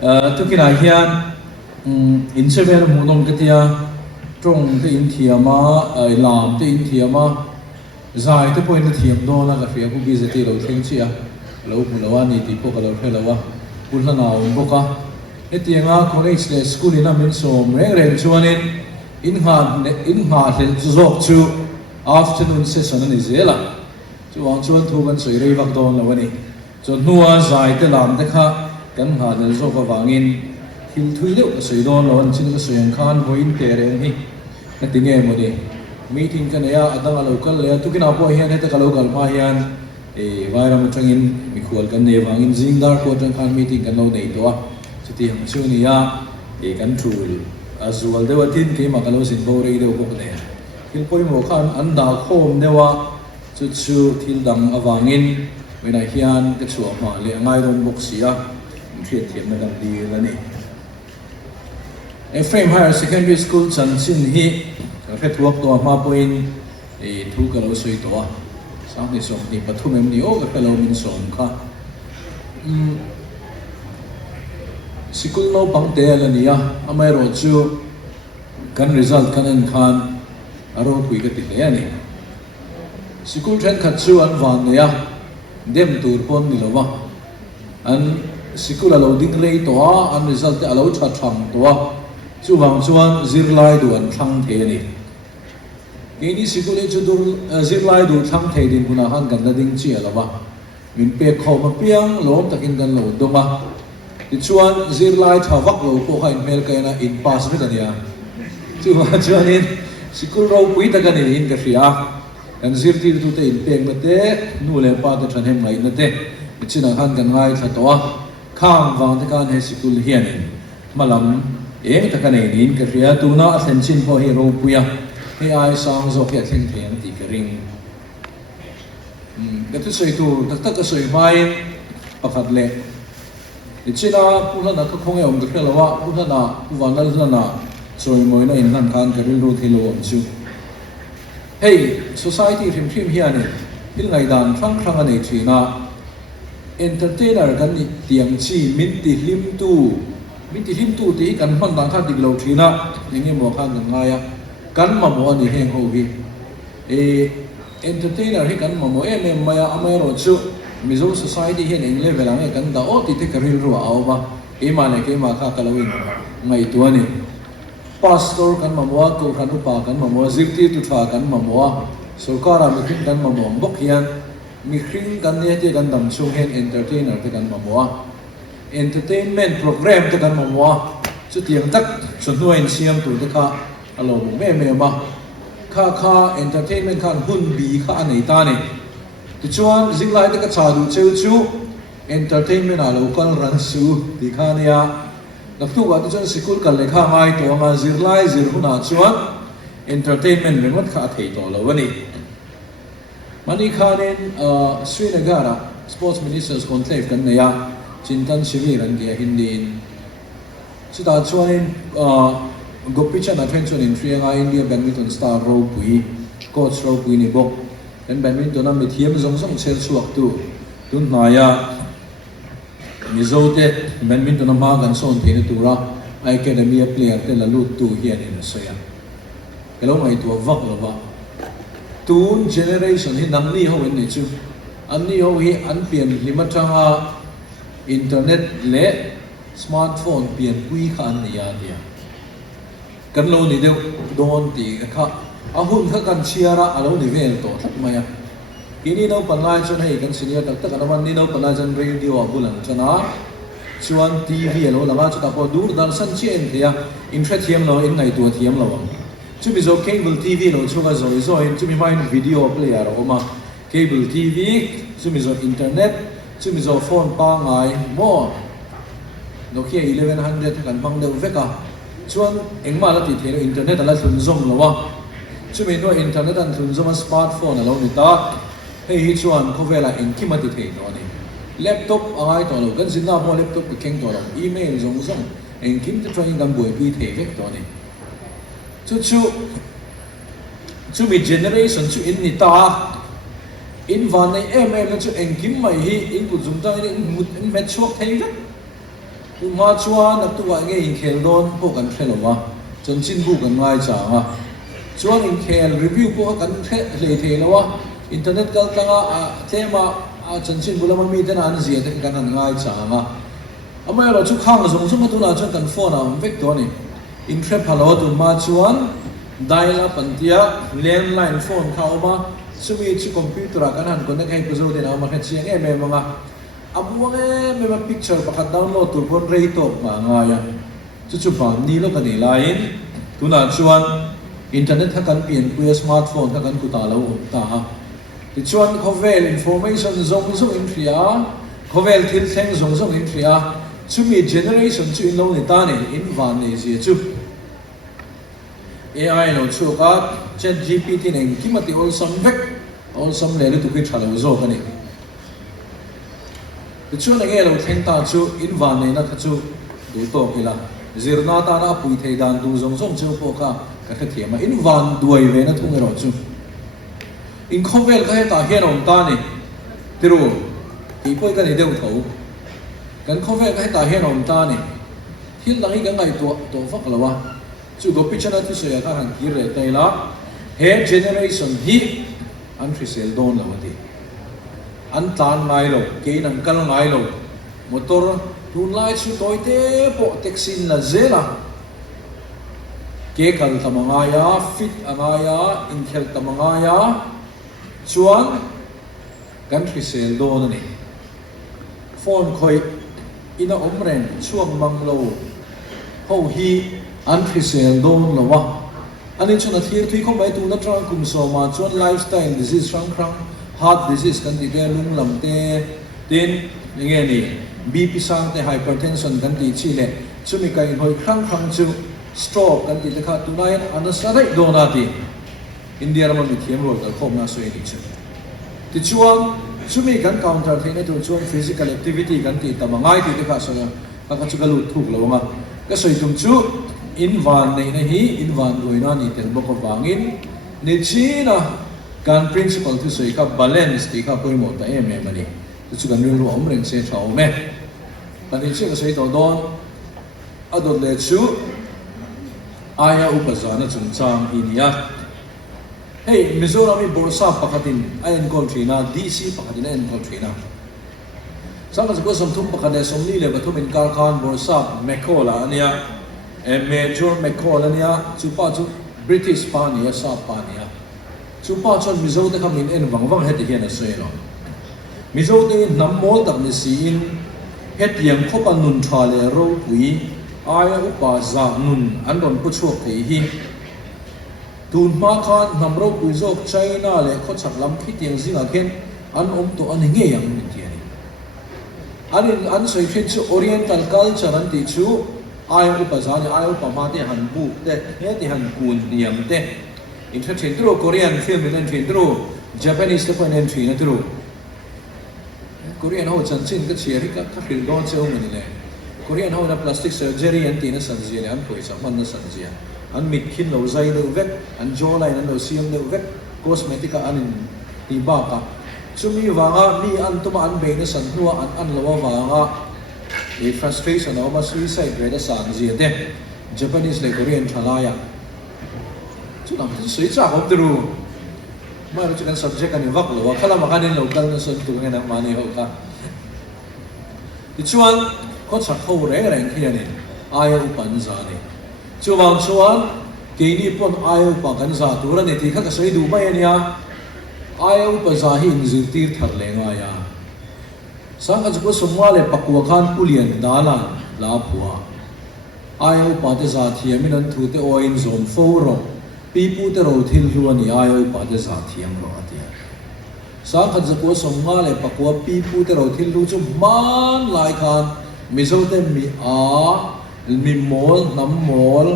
tu ki lai hian in seven munom katia trong te in thiama lam te in thiama zai te point thiam do na ka fia ku bi zati lo thing chia lo mulawa ni ti ko ka lo phelawa kulna na un boka etianga college le school ina min som reng reng chuanin in ha hlel zok chu afternoon session ani zela chuang chuan thu kan soi rei vak don lo ani cho nuwa zai te lam te kha kan ha hlel zok awangin hil thui deuh ka soi don lo an chin ka soi an khan voin te reng hi na tinge mo de meeting kan ya adang local le tu kina po hian heta ka local ma hian vairam tangin mi khol kan ne wangin jingdar ko tang khan meeting kan lo nei to a chuti ham chu ni ya kan thul azual dewa tin ke ma ka lo sin bo rei deuh ko ne hil poi mo khan an da khom dewa chu chu thil dang awangin wena hian ka chu ma le ngai ron bok sia thiet thiam na kan di la ni Ephraim Higher Secondary School chan chin hi ka thuak to ma point thu ka lo soi to a sang ni som ni pathum em ni o ka pelo min som kha sikul no pang te ala ni a amai ro chu kan result kan an khan aro pui ka ti le ani sikul than khat chu an van ne a dem tur pon ni lo wa an sikul alo ding lei to a an result alo tha thang to a chu wang chuan zirlai du an thang the ni ini sikul e chu dur zirlai du thang the din kuna han kan da ding chi ala wa min pe kho ma piang lom takin kan lo doma ti chuan zirlai tha vak lo ko hain mel ka na in pass me da nia chu wa chuan in sikul ro pui ta kan in ka ria an zir ti tu te in peng na te nu le pa ta than hem ngai na te china han kan ngai tha to a khang wang te kan he sikul hian in malam ta kan in ka ria tu na athen chin ho hi ro puya he ai sang zo phe theng theng ti ka ring ka tu soi tu tak tak ka soi mai pakhat le china pula na ka khong e om ka phela wa pula na wanal na soi moi na in nan khan ka ri ro thilo om chu hey society phim hian il ngai dan thang thang ani thina entertainer kan ni tiang chi min ti hlim tu ti kan hon dan tha dik lo thina ninge mo khan nan ngaya kan ma mo ani heng ho hi entertainer hi kan ma mo em maya amai ro chu mizo society hian eng level ang kan da o ti te karil ro aw ba ma ne ke ma kha kalawin ngai tu ani pastor kan ma mo ko kan pa kan ma mo zirti tu tha kan ma mo sarkara mi khin kan ma mo bok hian mi khin kan ne te kan dam chung hen entertainer te kan ma mo entertainment program te kan ma mo chu tiang tak chu nuain siam tu te kha alo me ma kha entertainment khan hun bi kha anei ta ni ti chuan zinglai te ka cha du cheu chu entertainment alo kan ran su ti kha nia na tu wa tu chuan sikul kal le kha ngai to nga zirlai zir huna chuan entertainment ringot kha thei to lo wani mani khanin Srinagar sports ministers conclave kan ne ya chintan sivi ran ge hindin chita chuan Gopicha na train chuan in Srianga India badminton star ro pui coach ro pui ni bok kan badminton na mi thiam zong chel chuak tu tun na ya mizote badminton na ma gan son thei tu ra academy player te la lut tu hian in soya hello mai tu vak lo ba tun generation hi nam ni ho en ni chu an ni ho hi an pian limatanga internet le smartphone pian pui khan ni ya dia kan lo ni deuh don ti kha ahun kha kan chiara alo ni vel to thak maya ini no panlai chon hei kan senior tak tak anaman ni no panlai jan radio abulang chana chuan tv alo lama chu ta po dur dan san chen thia in thra thiam lo in ngai tu thiam lo chu bi zo cable tv lo chu ga zo in chu mi mai video player oma cable tv chu mi zo internet chu mi zo phone pa ngai mo Nokia 1100 kan bang deuh veka chuan engma la ti thelo internet ala thun zom lo wa chumi no internet an thun zom smartphone alo ni ta hei hi chuan khovela engkima ti thei no ni laptop angai to lo kan zinna mo laptop ki keng to lo email zong engkim ti train kan boi pi thei vek to ni chu mi generation chu in ni ta in van nei em chu engkim mai hi in ku zum ta in mut in met chuak thei vek tu ma chuan nak tu wa nge in khel don po kan thelawa chon chin bu kan ngai changa chuan in khel review po kan le thelawa internet kal tanga thema chon chin bulama mi ten an zia te kan ngai changa amai ro chu khang zong chu ma tu na chuan kan phone a vek to ni in thep halo tu ma chuan dial up antia landline phone khawma sumi chu computer kan han connect hai puzo de na ma kha chiang me manga abuang me ma picture pakhat download tur bon rei to ma nga ya chu pa ni lo kan ni lain tuna chuan internet ha kan pian pu smartphone ha kan ku ta lo ta ha ti chuan khovel information zong zong in thria khovel thil theng zong zong in thria chumi generation chu in lo ni ta ni in van ni ji chu AI no chu ka chat GPT ne kimati all some vek all some le tu ki thalo zo ka ni chu na nge lo theng ta chu in van ne na chu du to kila zirna ta na pui thei dan du zong zong chu po ka ka thiama in van duai ve na thung ro chu in khovel ka ta hian om ta ni tiru ti poi ka ni deu tho kan khovel ka ta hian om ta ni hil dang i ka ngai to fak lawa chu go pichana tu so ya ka han ki re tai la he generation hi an trisel don la ti an tan ngai lo ke nan kal ngai lo motor tun lai chu toi te po taxin la zela ke kal tamanga ya fit anga ya in khel tamanga ya chuan kan trisel don ni phone khoi ina omren chuang mang lo ho hi an trisel don lo wa ani chuna thir thui khom bai tu na trang kum so ma chuan lifestyle disease rang heart disease kan ti te lung lam te tin nge ni bp sang te hypertension kan ti chi le chumi kai hoi khang chu stroke kan ti te kha tu nai an sarai dona ti india ram mi thiam ro ta khom na so ni chu ti chuan chumi kan counter the tu chuan physical activity kan ti tamangai ti te kha so ka chu galu thuk lo nga ka soi tum chu in van nei na hi in van roina ni tel bok wangin ni china kan principle tu soi ka balance ti ka poi mo ta em ani chu kan ru om reng se thau me tani che ka soi to don adot le chu aya upazana chung chang inia hey mizoram borsa pakatin ayan call trina dc pakatin ayan call trina sanga ko som thum pakade somni le bathum in karkhan borsa mekola ania major mekola ania chupa chu british pania sa pania chupa chon mizo de kam in en wang het hian a sei lo mizo de nammol tak ni sin het yang khopan nun tha le ro pui aya upa za nun an ron pu chuak thei hi tun ma khan namro pui zok china le kho chak lam khi tiang zinga khen an om to an nge yang ni tiani an soi khen chu oriental culture an ti chu aya upa za ni aya upa ma te han bu te he ti han kun niam te in the thindro korean film in thindro japanese te pon entry na tru korean ho chan chin ka chiari ka khil don cheu mani le korean ho na plastic surgery an ti na sanji le an phoi sa man na sanji an mit khin lo zai lo vet an jaw line an lo siam lo vet cosmetic an ti ba ka chumi wanga mi an tuma an be na san hua an lo wanga e frustration or ma suicide rate san ji de japanese le korean thalaya chu nam sui cha hom dru ma ro chikan subject an vak lo khala ma kanin local na son tu ngena ma ni ho ka ti chuan ko chak ho reng khian ni aya upan za ni chu wang chuan ke ni pon aya upan kan za tu ra ni ti kha ka soi du mai ania aya upan za hi in zir tir thar le nga ya sang ka chu somwa le pakwa khan pulian dala la phua aya upan te za thiamin an thu te o in zon fo ro pipu te ro thil lu ani aya upan te za thiam ro atia sang ka chu somwa le pakwa pipu te ro thil lu chu man lai khan mizo te mi mi mol nam mol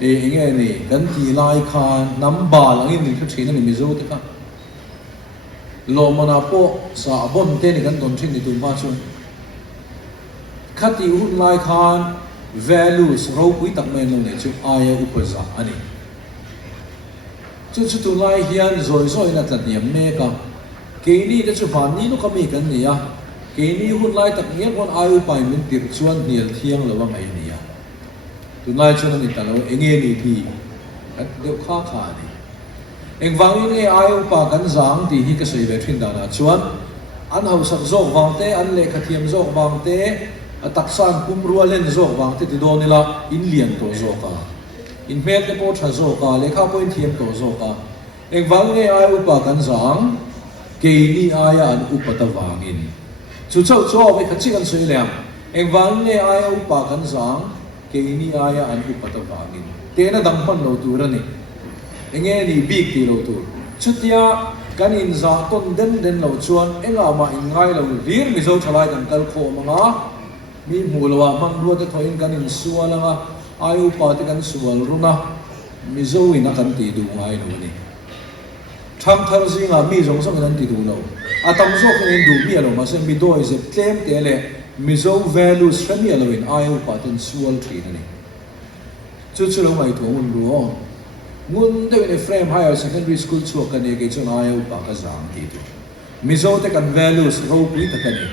nge ni kan ti lai khan nam ba lang in thu thina ni mizo te ka lo mana po sa bon te ni kan don thin ni tu ma chu khati hun lai khan values ro pui tak men lo ne chu aya upaza ani chu tu lai hian zoi na tat niam me ka ke ni te chu van ni no ka mi kan ni ya ke ini hun lai tak niat kon ayu pai min tir chuan nial thiang lawang ai nia tunai chuan ni talo enge ni thi at deu kha kha ni eng wangin e ayu pa kan zang ti hi ka sei ve thin da na chuan an hau sak zok wangte an le khathiam zok wangte ataksan kumrua len zok wangte ti do nila in lian to zoka in mel te po tha zoka lekha point thiam to zoka eng wangin e ayu pa kan zang ke ni aya an upata wangin chu chau cho ve khachi kan soi lem eng wangin e aya upa kan zang ke ni aya an upata wangin te na dang pan lo tu rani enge ni big ti lo tu chutia kan in za ton den lo chuan enga ma in ngai lo rir mi zo thalai kan kal kho manga mi mulwa mang ru te thoin kan in sualanga ayu pa te kan sual runa mi zo in kan ti du ngai lo ni tham thar zinga mi zong song kan ti du lo atam zo kan in du mi lo ma se mi do is a claim te le mi zo values family lo in ayu pa ten sual thi ni chu chu lo mai to un ru ngun de in frame higher secondary school chu kan ne ke chu na ayu pa ka zang ti tu mi zo te kan values ro pli ta kan ni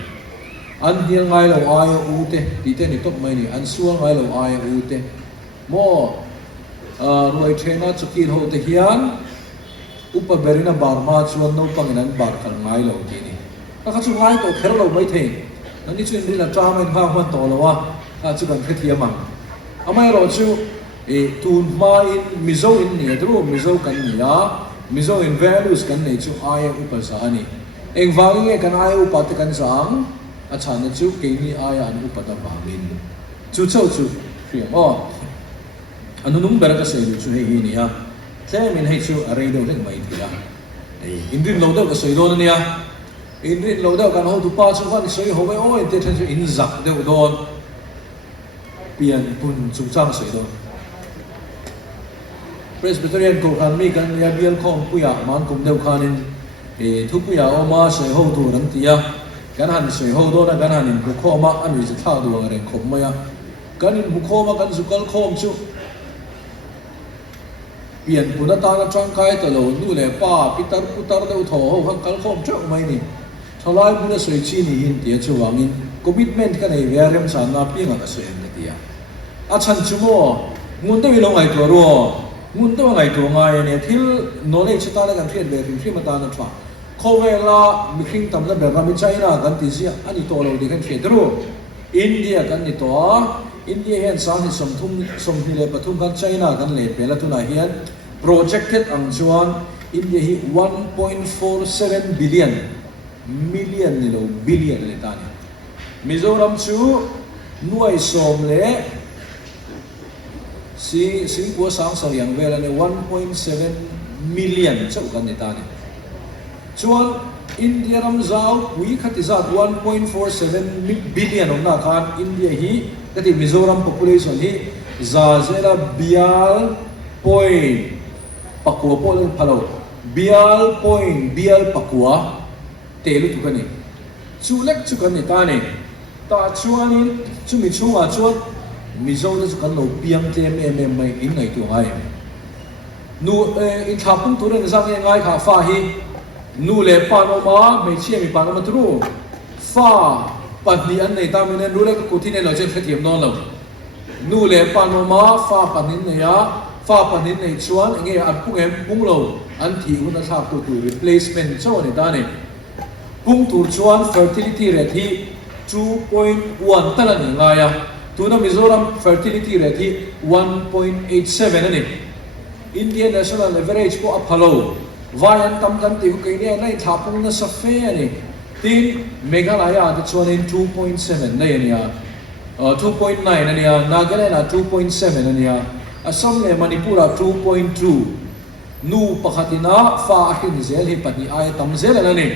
an hial ngai lo ayu u te ti te ni top mai ni an sual ngai lo ayu u te mo roi thena chu ki ho te hian upa berina barma chuan no panginan bar kal ngai lo ti ni ka chu ngai to kher lo mai the nani chu ni la tra mai ha hwan to lo wa ka chu kan khethia ma amai ro chu e tun ma in mizo in ni dru mizo kan ni ya mizo in values kan nei chu aya upa sa ani eng wangi e kan aya upa te kan sang a chan na chu ke ni aya an upa ta wangin chu chau chu fiam o anu num ber ka se chu he ni ya thế mình hay chịu ở đây đâu thế mấy thì là in rin lâu đâu cái sợi đôn này à in rin lâu đâu cái nó tụ ba chung quanh sợi hậu với ôi thế thành in giặc đâu đôn biển bùn chung trang sợi đôn Presbyterian cổ khăn mi kan ya bial khom puya man kum đâu khan in thu puya oma sợi hậu tu nắm tia kan han sợi hậu đôn là kan han in bu khom ma anh bị thao đùa cái khom maya kan in bu khom ma kan zukal khom chu biển bùn ta nó trang cái tờ lầu nu lệ pa putar đâu thổ hăng kal khom chỗ mai ni thalai bùn sợi chi ni hin tia chu wangin commitment cái này về rem san na pi nga sợi ni tia a chan chu mo ngun to ilong ai to ro ngun to ngai to ngai ne thil knowledge ta la kan thian ve rim ma ta na thwa khovela mi khing tam la be ra mi china kan ti sia ani to lo di kan thian ro India kan ni to India hian sang hi som hi le pathum kan China kan le pela tu na hian projected ang chuan India hi 1.47 billion ni lo billion le ta ni Mizoram chu nuai som le Singapore sang sa yang vela ne 1.7 million chau kan ni ta ni chuan India ram zau wi khatizat 1.47 billion on na khan India hi kati Mizoram population hi zazera bial point pakua polen phalo bial pakua telu tu kani chulek chu kan ni ta ni ta chuanin chumi chunga chuan Mizo da chu kan lo piang tlem em mai in ngai tu ngai nu in thapung tu ren zang ngai kha fa hi nu le panoma me chia mi panoma tru fa pan ni an nei ta mi ne nu le ku thi ne lo chen khathiam non lo nu le panoma fa panin ne ya fa panin nei chuan nge an pung em pung lo an thi hun na thap tu replacement chaw ni ta ne pung tur chuan fertility rate hi 2.1 tala ni nga ya tuna Mizoram fertility rate hi 1.87 ani Indian national average ko aphalo vayan tam kan ti ko ni nai thapung na sa fe ani tin Meghalaya ta chuan in 2.7 nei ani ya 2.9 ani ya Nagaland 2.7 ani ya Assam le Manipur 2.2 nu pakhatina fa ahin zel hi pani ai tam zel ani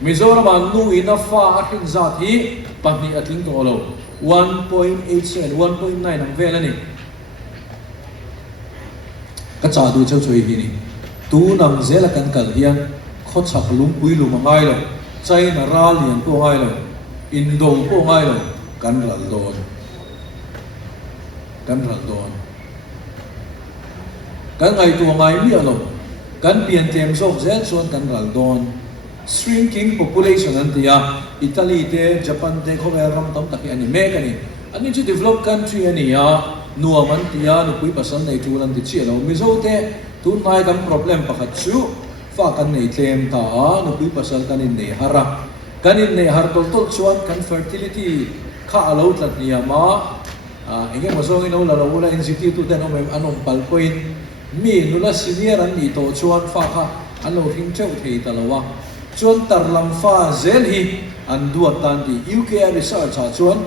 Mizoram nu ina fa ahin zat hi pani atling to lo 1.87 1.9 ang vela ni ka cha du chau chui hi ni tu nang zela kan kal hian kho chak lung pui lu mangai lo China ra lian ko ngai lo Indo ko ngai lo kan ral don kan ngai tu ngai mi alo kan pian tem sok zel chuan kan ral don shrinking population an tia Italy te Japan te ko ram tam tak ani me kani ani chu developed country ani ya nuaman tia nu pui pasal nei tu lan ti chi lo mizo te tu nai kan problem pakhat chu fa kan nei tlem ta nu pui pasal kan in nei hara kan in nei har tol tol chuan kan fertility kha alo tlat ni ama enge mo zong ino la ula institute te no mem anom pal point mi nula senior an ni to chuan fa kha alo thing cheu thei talawa chuan tarlam fa zel hi an duat tan ti UK research ha chuan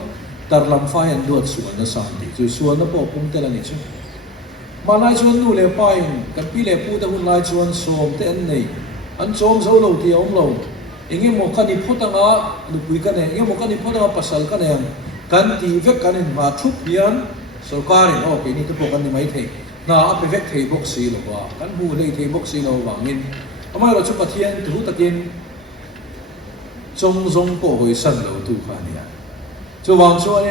tarlam fa han duat suan na san ti chu suan na po pum te la ni chu malai chuan nu le pai kan pi le pu ta hun lai chuan som te an nei an chom zo lo ti om lo enge mo khani photanga nu pui ka ne enge mo khani photanga pasal ka ne kan ti vek kan in ma thup hian sarkar in o pe ni to kan ni mai thei na a pe vek thei box si lo wa kan hu le thei box si lo wangin amai ro chu pathian tu takin chong zong po hoi san lo tu khania chu wang chuan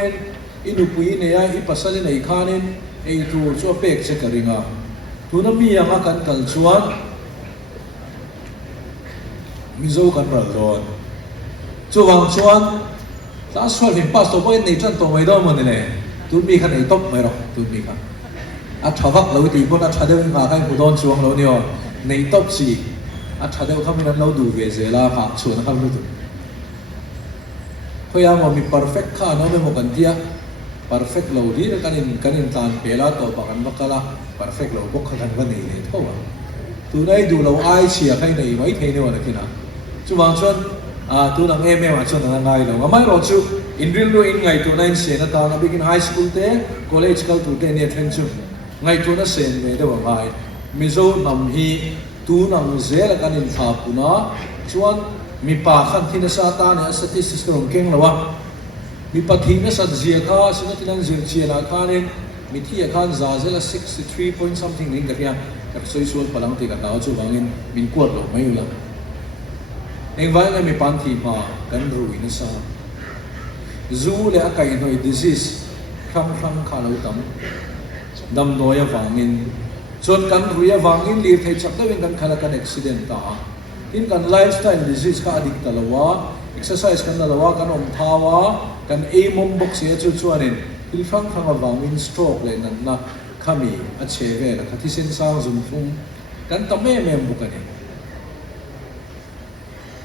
inu pui ne ya hi pasal nei khanin ei tu chu pek che karinga tu na mi anga kan kal chuan mizo kan ral don chu wang chuan ta sual hin pas to boy nei chan to mai do mon ne tu mi khan ei top mai ro tu mi khan a thawak lo ti bon a thadeu nga khai pu don chuang lo ni o nei top si a thadeu kham nan lo du ve zela ha chun kham lu tu khoya mo mi perfect kha no me mo kan dia perfect lo di kanin tan pela to pa kan bakala perfect lo bok khan ba nei le thowa tu nai du lo ai chia khai nei mai thei ne wa na kina chu wang chuan tu nang em ma chuan na ngai lo amai ro chu in real lo in ngai tu nine se na ta na begin high school te college kal tu te ne thlen chu ngai tu na sen me de wa ngai mizo nam hi tu nang zel kanin tha puna chuan mi pa khan thina sa ta ne statistics rong keng lawa mi pa thina sa zia kha sina tinan zir chiana khanin mi thia khan za zela 63 point something ning ka ya ka soi sual palang ti ka ta chu wangin min kuat lo mai la eng vai na mi pan thi ma kan ru in sa zu le akai noi disease kham kha lo tam dam noya wangin chon kan ruya wangin li thei chak dawin kan khala kan accident ta in kan lifestyle disease ka adik talawa exercise kan lawa kan om thawa kan aimom box ye chu chuanin il phang wangin stroke le nan na khami a cheve la khathi sen sang zum thum kan tame mem bukani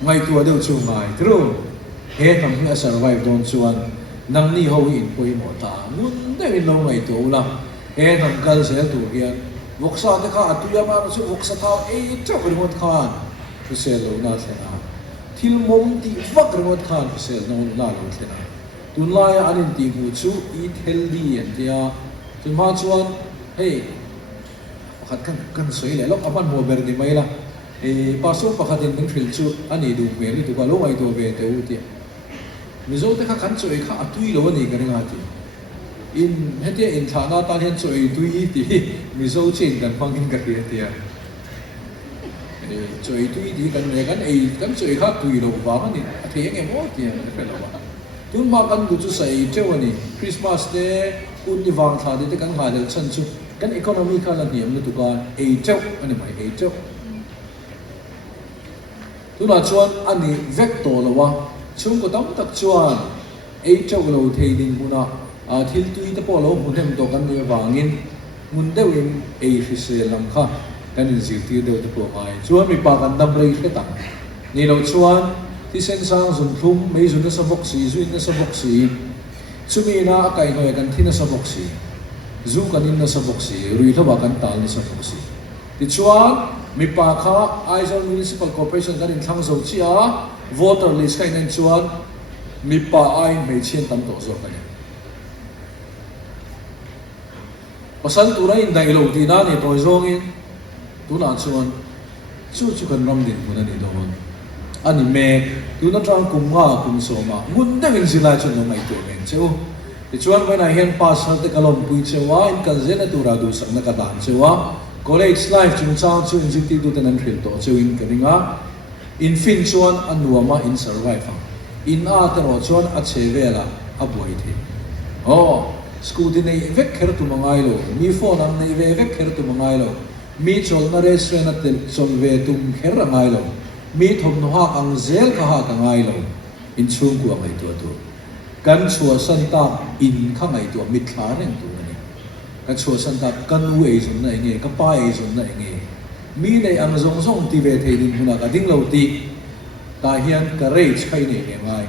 ngai tu adeu chu ngai tru he kam hi survive don chuan nang ni ho in poi mo ta mun de in lo ngai tu la he nam kal se tu hian voksa te kha atuya ma chu voksa tha e chok remote khan tu se lo na thena thil mom ti vak remote khan tu se no na lo thena tun lai anin ti hu chu eat healthy and dia tu ma chuan hey pakhat kan soi le lok apan mo ber di mai la pastor pakhatin kan thil chu ani du me ni tu ka lo ai do ve te u ti mizo te kha kan choi kha atui lo ni ka ringa ti in hete in thana ta hian choi tui ti mizo chen kan phangin ka ti ti choi tui ti kan ne kan choi kha tui lo ba ma ni the nge mo ti ne pe lo ba tun ma kan du chu sai chewani Christmas te un ni wang tha de te kan ha de chan chu kan economy kha la niam lu tu kan ei cheu ani mai ei cheu tu na chuan ani vector lawa chung ko tam tak chuan ei cheu lo thei ding buna thil tui te po lo mun hem to kan ni wangin mun deuin ei fi se lam kha kan in zir ti deu te po mai chuan mi pa kan dam rei te tak ni lo chuan ti sen sang zum thum mei zun na sa box si zuin na sa box si chumi na akai hoi kan thina sa box si zu kan in na sa box si rui thawa kan tal na sa box si ti chuan mi pa kha Aizawl Municipal Corporation kan in thlang zo chia voter list kai nen chuan mi pa ai mei chen tam to zo kan pasal turai in dai lo ti na ni toy zong in tu na chuan chu kan ram din mun ani don ani me tu na tang kum nga kum so ma mun da in zila chun no mai to men chu ti chuan when I hen pass te kalom pui chewa in kan zena tu ra du sak na ka dan chewa college life chung chang chu in jiti tu ten an thil to chu in kaninga in fin chuan anuama in survive in a te ro chuan a chevela a boi the school din nei vek kher tu mangai lo mi phone am nei ve vek kher tu mangai lo mi chol na restaurant at chol ve tum kher angai lo mi thom no ha ang zel ka ha ka ngai lo in chung ku ngai tu kan chua san ta in kha ngai tu mit thla reng tu ni kan chua san ta kan u ei zon na nge ka pa ei zon na nge mi nei ang zong zong ti ve thei din huna ka ding lo ti ta hian courage khai ne nge ngai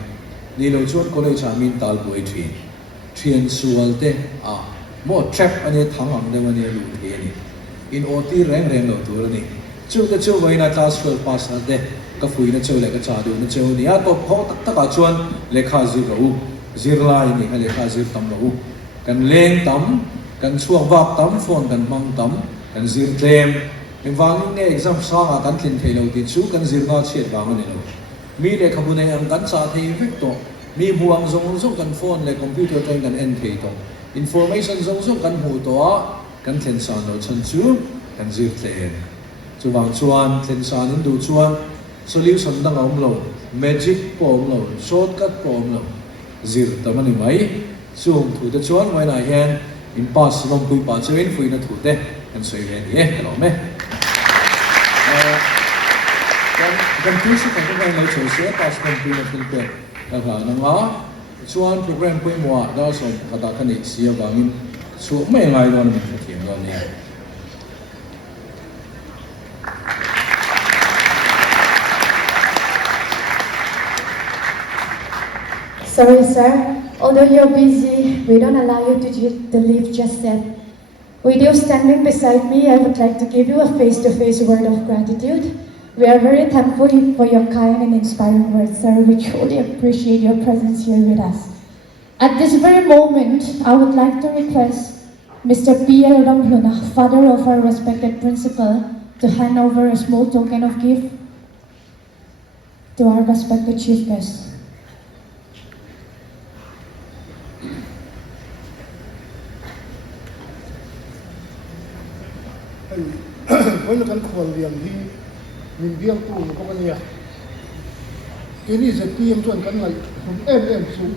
ni lo chuan college amin tal boi thian sual te mo trap ane thang ang de mane lu ke ni in oti reng lo tu ni chu ta chu vai na class 12 pass na de ka fui na chu le ka cha du na chu ni a to pho tak ka chuan lekha zir ro zir lai ni ka lekha zir tam ro kan leng tam kan chuak wak tam phone kan mang tam kan zir tlem em wang ne exam sa nga kan thin thei lo ti chu kan zir nga chet wang ani lo mi le khabu nei ang kan sa thei vek to mi buang zong zong kan phone le computer ten kan en thei to information zong zong kan hu to kan thlen san lo chan chu kan zir tlem chu wang chuan thlen san in du chuan solution dang om lo magic po om lo shortcut po om lo zir tamani mai chung thu te chuan mai na hian in pass long pui pa chuin fui na thu te kan soi ve ni hello me kan tu su kan kan lo chou se pass long pui na thun pe ka ha na nga chuan program pui mo da som kata kan ni sia bangin chu mai ngai don mi thiam don ni Sorry, sir. Although you're busy, we don't allow you to leave just yet. With you standing beside me, I would like to give you a face-to-face word of gratitude. We are very thankful for your kind and inspiring words, sir. We truly appreciate your presence here with us. At this very moment, I would like to request Mr. P.L. Ramhluna, father of our respected principal, to hand over a small token of gift to our respected chief guest. Với là căn khuôn liền thì mình riêng tu có cái gì cái này sẽ tiêm cho căn này em xuống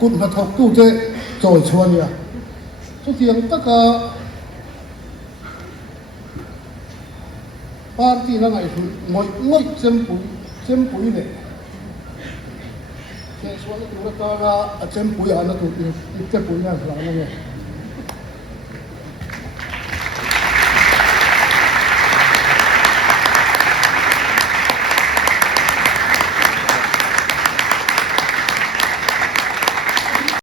cùng hạt học tu thế rồi chuan ya số tiền tất cả party là ngày ngồi xem bụi này thế số là tu là xem bụi anh là tu xem bụi là làm cái